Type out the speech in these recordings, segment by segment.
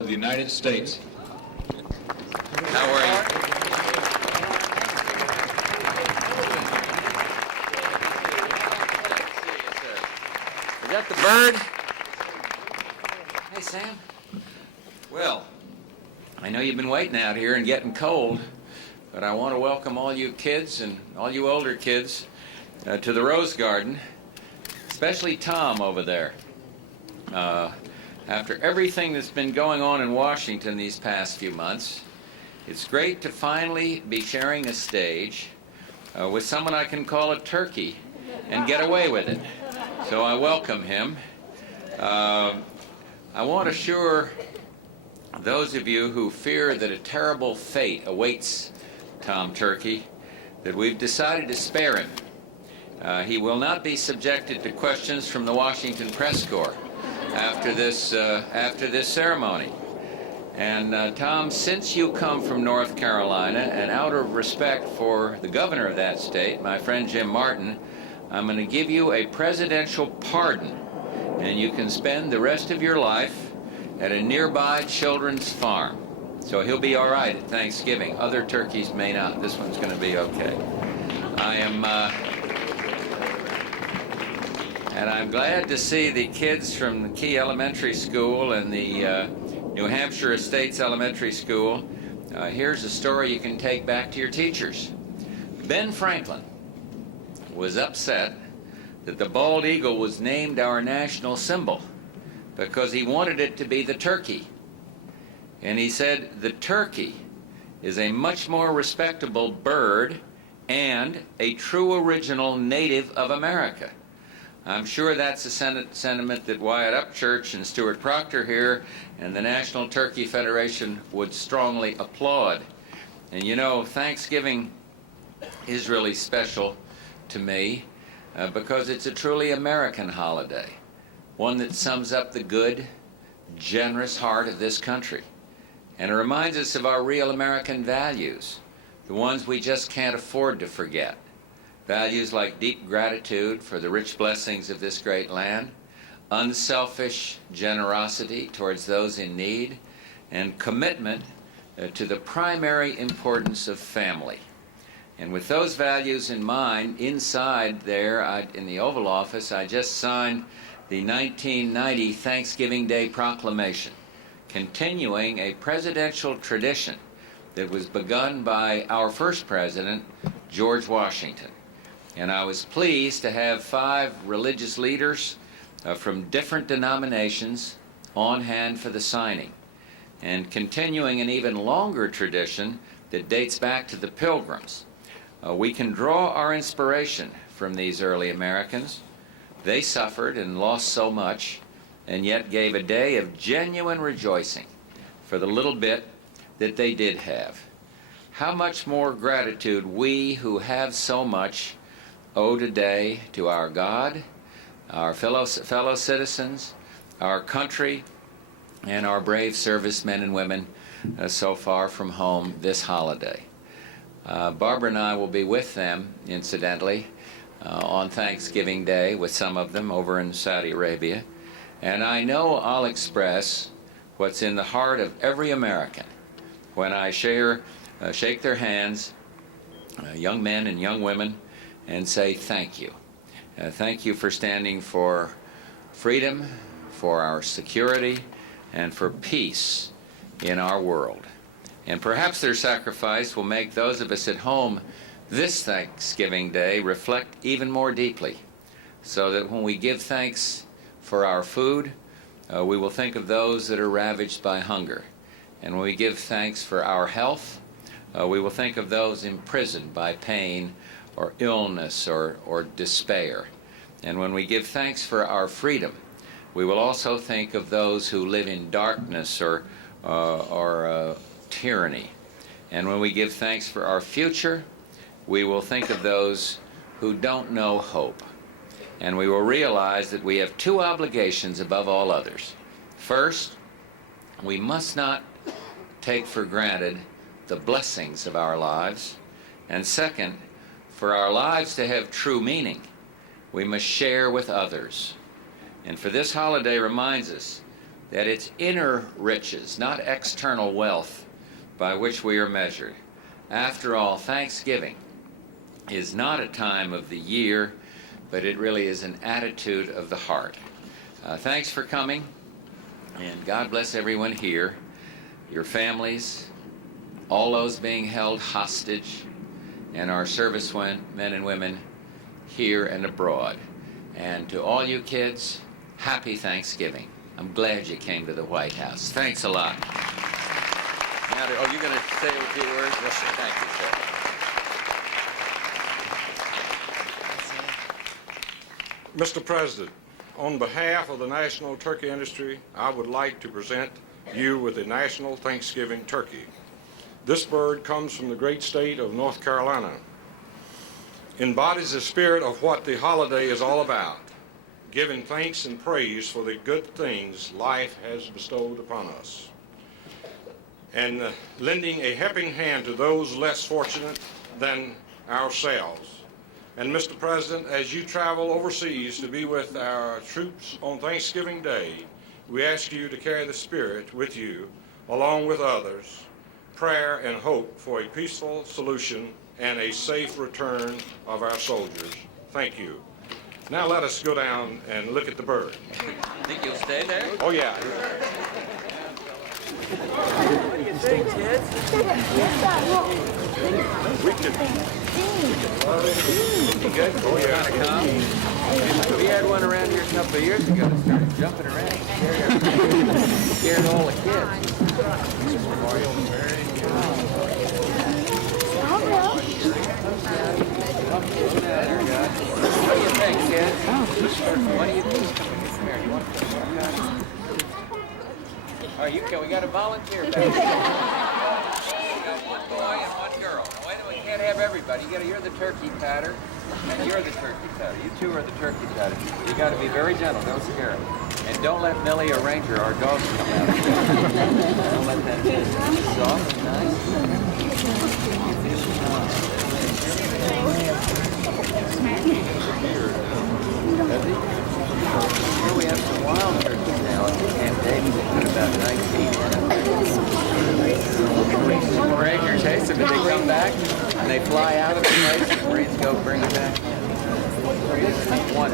of the United States. How are you? Is that the bird? Hey, Sam. Well, I know you've been waiting out here and getting cold, but I want to welcome all you kids and all you older kids to the Rose Garden, especially Tom over there. After everything that's been going on in Washington these past few months, it's great to finally be sharing a stage with someone I can call a turkey and get away with it. So I welcome him. I want to assure those of you who fear that a terrible fate awaits Tom Turkey that we've decided to spare him. He will not be subjected to questions from the Washington Press Corps after this ceremony. And Tom, since you come from North Carolina, and out of respect for the governor of that state, my friend Jim Martin, I'm going to give you a presidential pardon, and you can spend the rest of your life at a nearby children's farm. So he'll be all right at Thanksgiving. Other turkeys may not. This one's going to be okay. And I'm glad to see the kids from the Key Elementary School and the New Hampshire Estates Elementary School. Here's a story you can take back to your teachers. Ben Franklin was upset that the bald eagle was named our national symbol because he wanted it to be the turkey. And he said the turkey is a much more respectable bird and a true original native of America. I'm sure that's a sentiment that Wyatt Upchurch and Stuart Proctor here and the National Turkey Federation would strongly applaud. And you know, Thanksgiving is really special to me because it's a truly American holiday, one that sums up the good, generous heart of this country. And it reminds us of our real American values, the ones we just can't afford to forget. Values like deep gratitude for the rich blessings of this great land, unselfish generosity towards those in need, and commitment to the primary importance of family. And with those values in mind, inside there in the Oval Office, I just signed the 1990 Thanksgiving Day Proclamation, continuing a presidential tradition that was begun by our first president, George Washington. And I was pleased to have 5 religious leaders from different denominations on hand for the signing, and continuing an even longer tradition that dates back to the Pilgrims. We can draw our inspiration from these early Americans. They suffered and lost so much, and yet gave a day of genuine rejoicing for the little bit that they did have. How much more gratitude we who have so much owe today to our God, our fellow citizens, our country, and our brave servicemen and women so far from home this holiday. Barbara and I will be with them, incidentally, on Thanksgiving Day with some of them over in Saudi Arabia. And I know I'll express what's in the heart of every American when I shake their hands, young men and young women, and say thank you. Thank you for standing for freedom, for our security, and for peace in our world. And perhaps their sacrifice will make those of us at home this Thanksgiving Day reflect even more deeply, so that when we give thanks for our food, we will think of those that are ravaged by hunger. And when we give thanks for our health, we will think of those imprisoned by pain or illness or despair. And when we give thanks for our freedom, we will also think of those who live in darkness or tyranny. And when we give thanks for our future, we will think of those who don't know hope. And we will realize that we have 2 obligations above all others. First, we must not take for granted the blessings of our lives. And second, for our lives to have true meaning, we must share with others. And for this holiday reminds us that it's inner riches, not external wealth, by which we are measured. After all, Thanksgiving is not a time of the year, but it really is an attitude of the heart. Thanks for coming, and God bless everyone here, your families, all those being held hostage, and our servicemen and women here and abroad. And to all you kids, happy Thanksgiving. I'm glad you came to the White House. Thanks a lot. Now, you're going to say a few words? Yes, sir. Thank you, sir. Mr. President, on behalf of the national turkey industry, I would like to present you with a national Thanksgiving turkey. This bird comes from the great state of North Carolina. Embodies the spirit of what the holiday is all about, giving thanks and praise for the good things life has bestowed upon us, and lending a helping hand to those less fortunate than ourselves. And Mr. President, as you travel overseas to be with our troops on Thanksgiving Day, we ask you to carry the spirit with you, along with others, prayer and hope for a peaceful solution and a safe return of our soldiers. Thank you. Now let us go down and look at the bird. Think you'll stay there? Oh, yeah. What do you think, kids? We can. You good? Oh, yeah. We had one around here a couple of years ago that started jumping around. Scared all the kids. What do you think, kids? What do you think? Come here. You want to come? Oh, you can. We got a volunteer back there. We got one boy and one girl. Now, wait a minute, we can't have everybody. You're the turkey patter, and you're the turkey patter. You two are the turkey patter. You got to be very gentle. Don't scare them. And don't let Millie or Ranger, our dogs, come out. Don't let that soft and nice. Here we have some wild turkeys now, and David put about 19 in. Ranger chase them, and they come back, and they fly out of the place, and Marines go bring them back. One.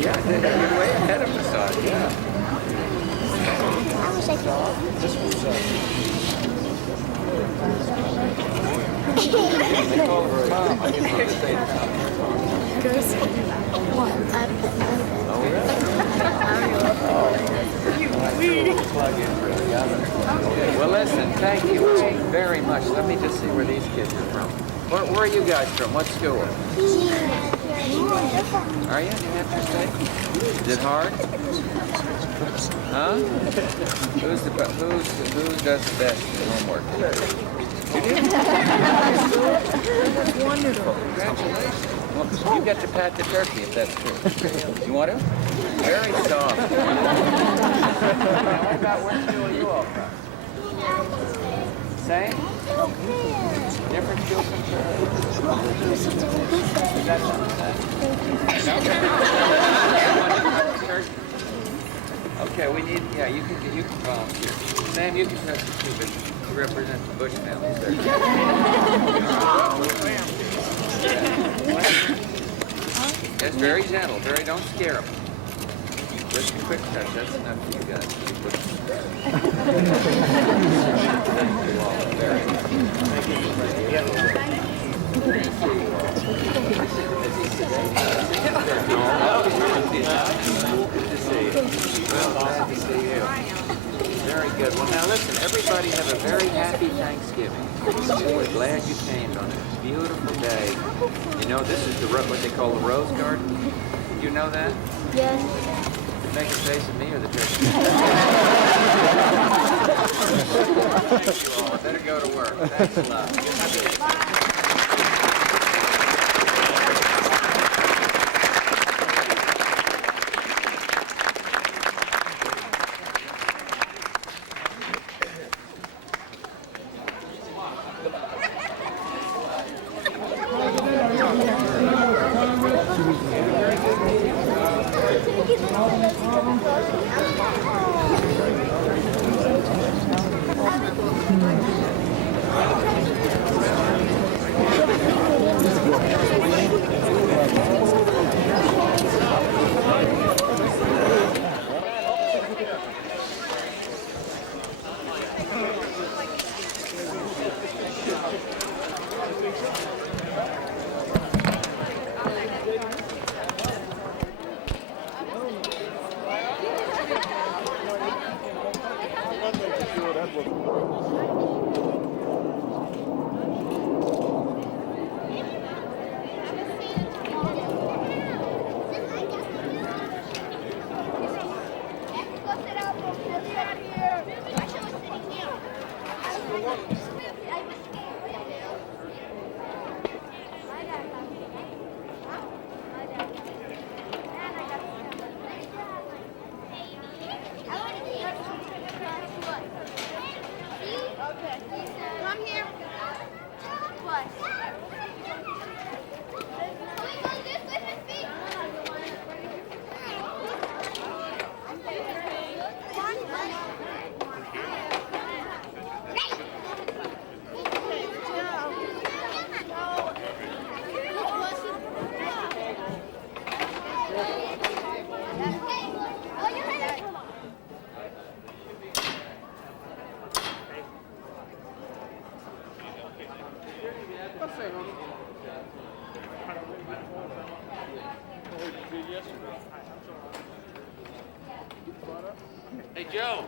Yeah, they're way ahead of us on, yeah. This one's they call her Tom. I guess they say Tom. Goes one up Okay, well listen, thank you very much. Let me just see where these kids are from. Where are you guys from? What school? Are you? New Hampshire State? Is it hard? Huh? Who does the best in homework? You do? That's wonderful. Congratulations. Well, you get to pat the turkey if that's true. You want to? Very soft. Now, what about where school are you all from? Same? Different school from Is that something? Okay, we need, yeah, you can volunteer. Sam, you can touch the two, but you represent the Bush family, sir. It's very gentle, don't scare them. Just a quick touch, that's enough for you guys. Thank you all very much. Very good. Well, now listen, everybody have a very happy Thanksgiving. We're glad you came on this beautiful day. You know, this is what they call the Rose Garden. Did you know that? Yes. Make a face at me or the turkey? Thank you all. I better go to work. Thanks a lot. Thank you. Come here. What? Hey, Joe,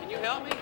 can you help me?